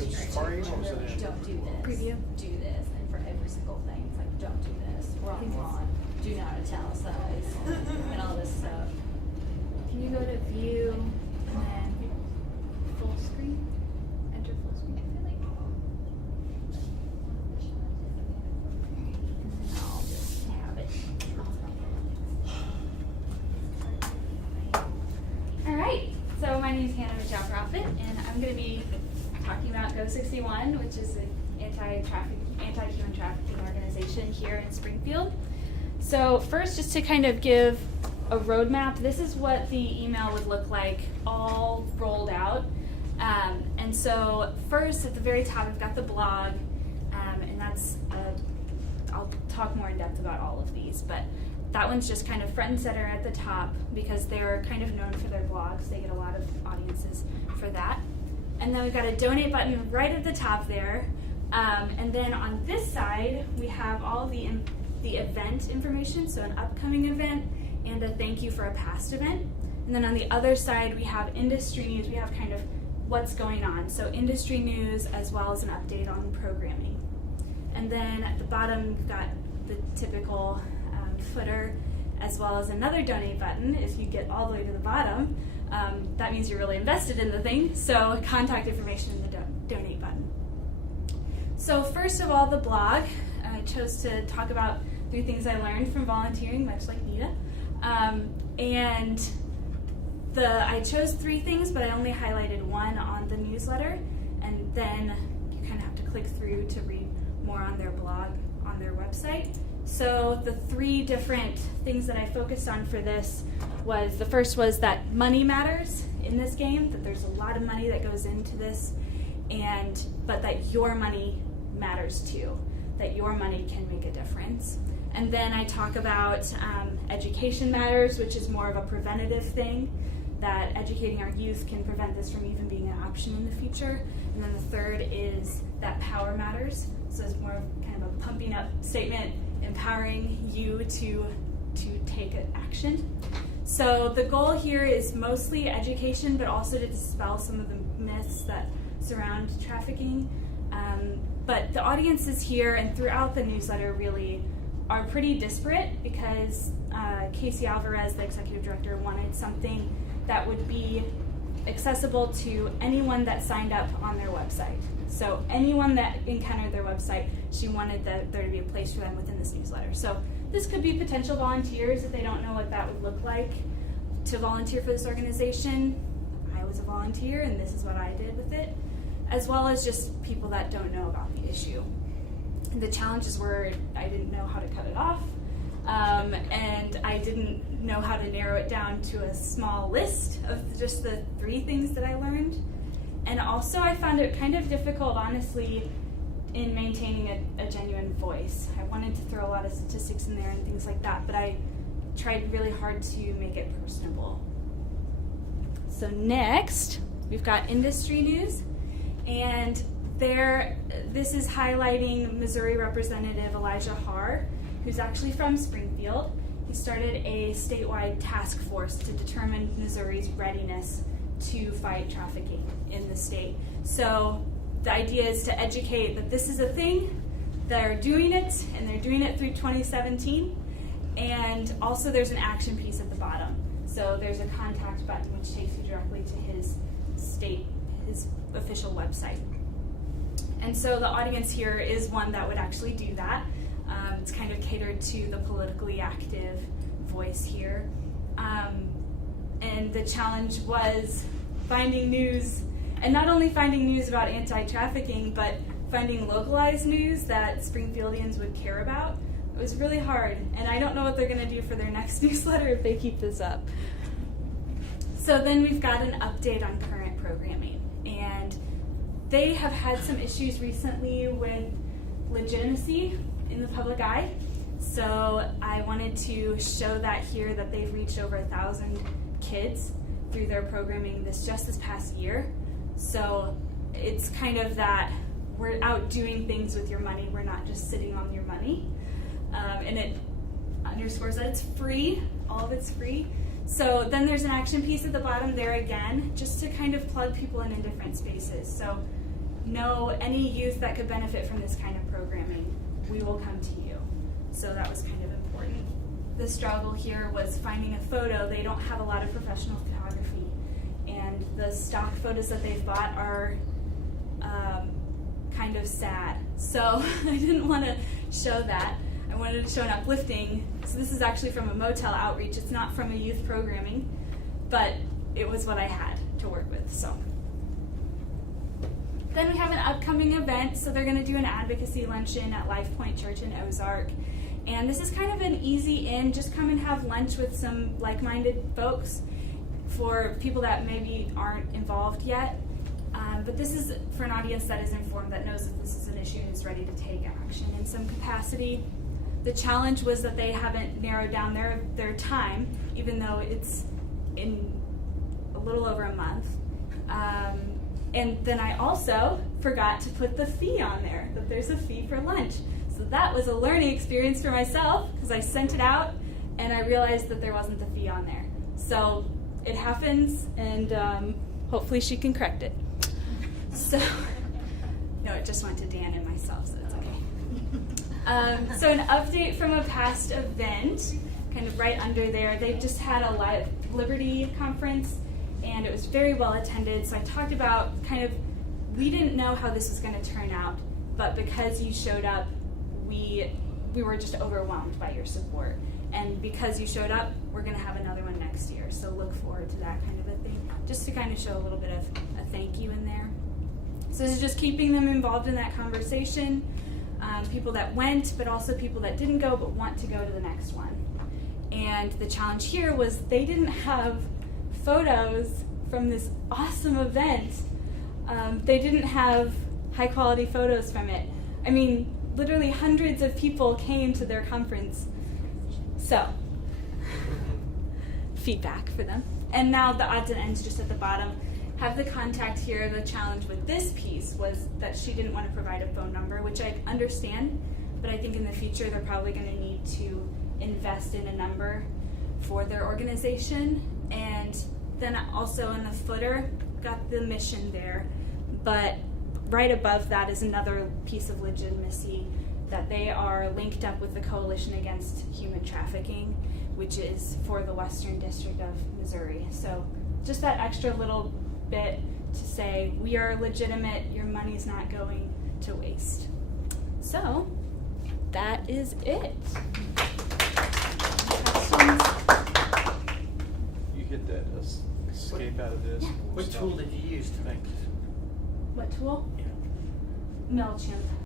Don't do this. Preview. Do this. And for every single thing, it's like, don't do this. Wrong font. Do not italicize. And all this stuff. Can you go to view and then full screen? Enter full screen. And then I'll just have it. All right. So my name is Hannah Michelle Profit, and I'm going to be talking about Go61, which is an anti-human trafficking organization here in Springfield. So first, just to kind of give a roadmap, this is what the email would look like all rolled out. And so first, at the very top, we've got the blog, and that's, I'll talk more in depth about all of these, but that one's just kind of front and center at the top because they're kind of known for their blogs. They get a lot of audiences for that. And then we've got a donate button right at the top there. And then on this side, we have all the event information, so an upcoming event and a thank you for a past event. And then on the other side, we have industry news. We have kind of what's going on. So industry news as well as an update on programming. And then at the bottom, we've got the typical footer as well as another donate button. If you get all the way to the bottom, that means you're really invested in the thing. So contact information in the donate button. So first of all, the blog. I chose to talk about 3 things I learned from volunteering, much like Nita. I chose 3 things, but I only highlighted one on the newsletter, and then you kind of have to click through to read more on their blog, on their website. So the 3 different things that I focused on for this was, the first was that money matters in this game, that there's a lot of money that goes into this, but that your money matters too, that your money can make a difference. And then I talk about education matters, which is more of a preventative thing, that educating our youth can prevent this from even being an option in the future. And then the third is that power matters. So it's more of kind of a pumping up statement, empowering you to take action. So the goal here is mostly education, but also to dispel some of the myths that surround trafficking. But the audiences here and throughout the newsletter really are pretty disparate because Casey Alvarez, the executive director, wanted something that would be accessible to anyone that signed up on their website. So anyone that encountered their website, she wanted there to be a place for them within this newsletter. So this could be potential volunteers if they don't know what that would look like to volunteer for this organization. I was a volunteer and this is what I did with it, as well as just people that don't know about the issue. The challenges were I didn't know how to cut it off, and I didn't know how to narrow it down to a small list of just the 3 things that I learned. And also I found it kind of difficult, honestly, in maintaining a genuine voice. I wanted to throw a lot of statistics in there and things like that, but I tried really hard to make it personable. So next, we've got industry news, and this is highlighting Missouri Representative Elijah Haar, who's actually from Springfield. He started a statewide task force to determine Missouri's readiness to fight trafficking in the state. So the idea is to educate that this is a thing, they're doing it, and they're doing it through 2017. And also there's an action piece at the bottom. So there's a contact button which takes you directly to his official website. And so the audience here is one that would actually do that. It's kind of catered to the politically active voice here. And the challenge was finding news, and not only finding news about anti-trafficking, but finding localized news that Springfieldians would care about. It was really hard, and I don't know what they're going to do for their next newsletter if they keep this up. So then we've got an update on current programming, and they have had some issues recently with legitimacy in the public eye. So I wanted to show that here, that they've reached over 1,000 kids through their programming just this past year. So it's kind of that we're out doing things with your money, we're not just sitting on your money. And it underscores that it's free, all of it's free. So then there's an action piece at the bottom there again, just to kind of plug people in different spaces. So know any youth that could benefit from this kind of programming, we will come to you. So that was kind of important. The struggle here was finding a photo. They don't have a lot of professional photography, and the stock photos that they've bought are kind of sad. So I didn't want to show that. I wanted to show an uplifting. So this is actually from a motel outreach. It's not from a youth programming, but it was what I had to work with. So then we have an upcoming event. So they're going to do an advocacy luncheon at Life Point Church in Ozark. And this is kind of an easy in, just come and have lunch with some like-minded folks for people that maybe aren't involved yet. But this is for an audience that is informed, that knows that this is an issue and is ready to take action in some capacity. The challenge was that they haven't narrowed down their time, even though it's in a little over a month. And then I also forgot to put the fee on there, that there's a fee for lunch. So that was a learning experience for myself, because I sent it out and I realized that there wasn't the fee on there. So it happens, and hopefully she can correct it. So, no, it just went to Dan and myself, so it's okay. So an update from a past event, kind of right under there. They just had a live Liberty conference, and it was very well attended. So I talked about kind of, we didn't know how this was going to turn out, but because you showed up, we were just overwhelmed by your support. And because you showed up, we're going to have another one next year. So look forward to that kind of a thing, just to kind of show a little bit of a thank you in there. So this is just keeping them involved in that conversation. People that went, but also people that didn't go but want to go to the next one. And the challenge here was they didn't have photos from this awesome event. They didn't have high quality photos from it. I mean, literally hundreds of people came to their conference. So, feedback for them. And now the odds and ends just at the bottom. Have the contact here. The challenge with this piece was that she didn't want to provide a phone number, which I understand, but I think in the future they're probably going to need to invest in a number for their organization. And then also in the footer, got the mission there, but right above that is another piece of legitimacy, that they are linked up with the Coalition Against Human Trafficking, which is for the Western District of Missouri. So just that extra little bit to say, we are legitimate, your money's not going to waste. So that is it. Questions? You hit that escape out of this. Yeah. and we'll What stop. tool did you use to make this? What tool? Yeah. MailChimp.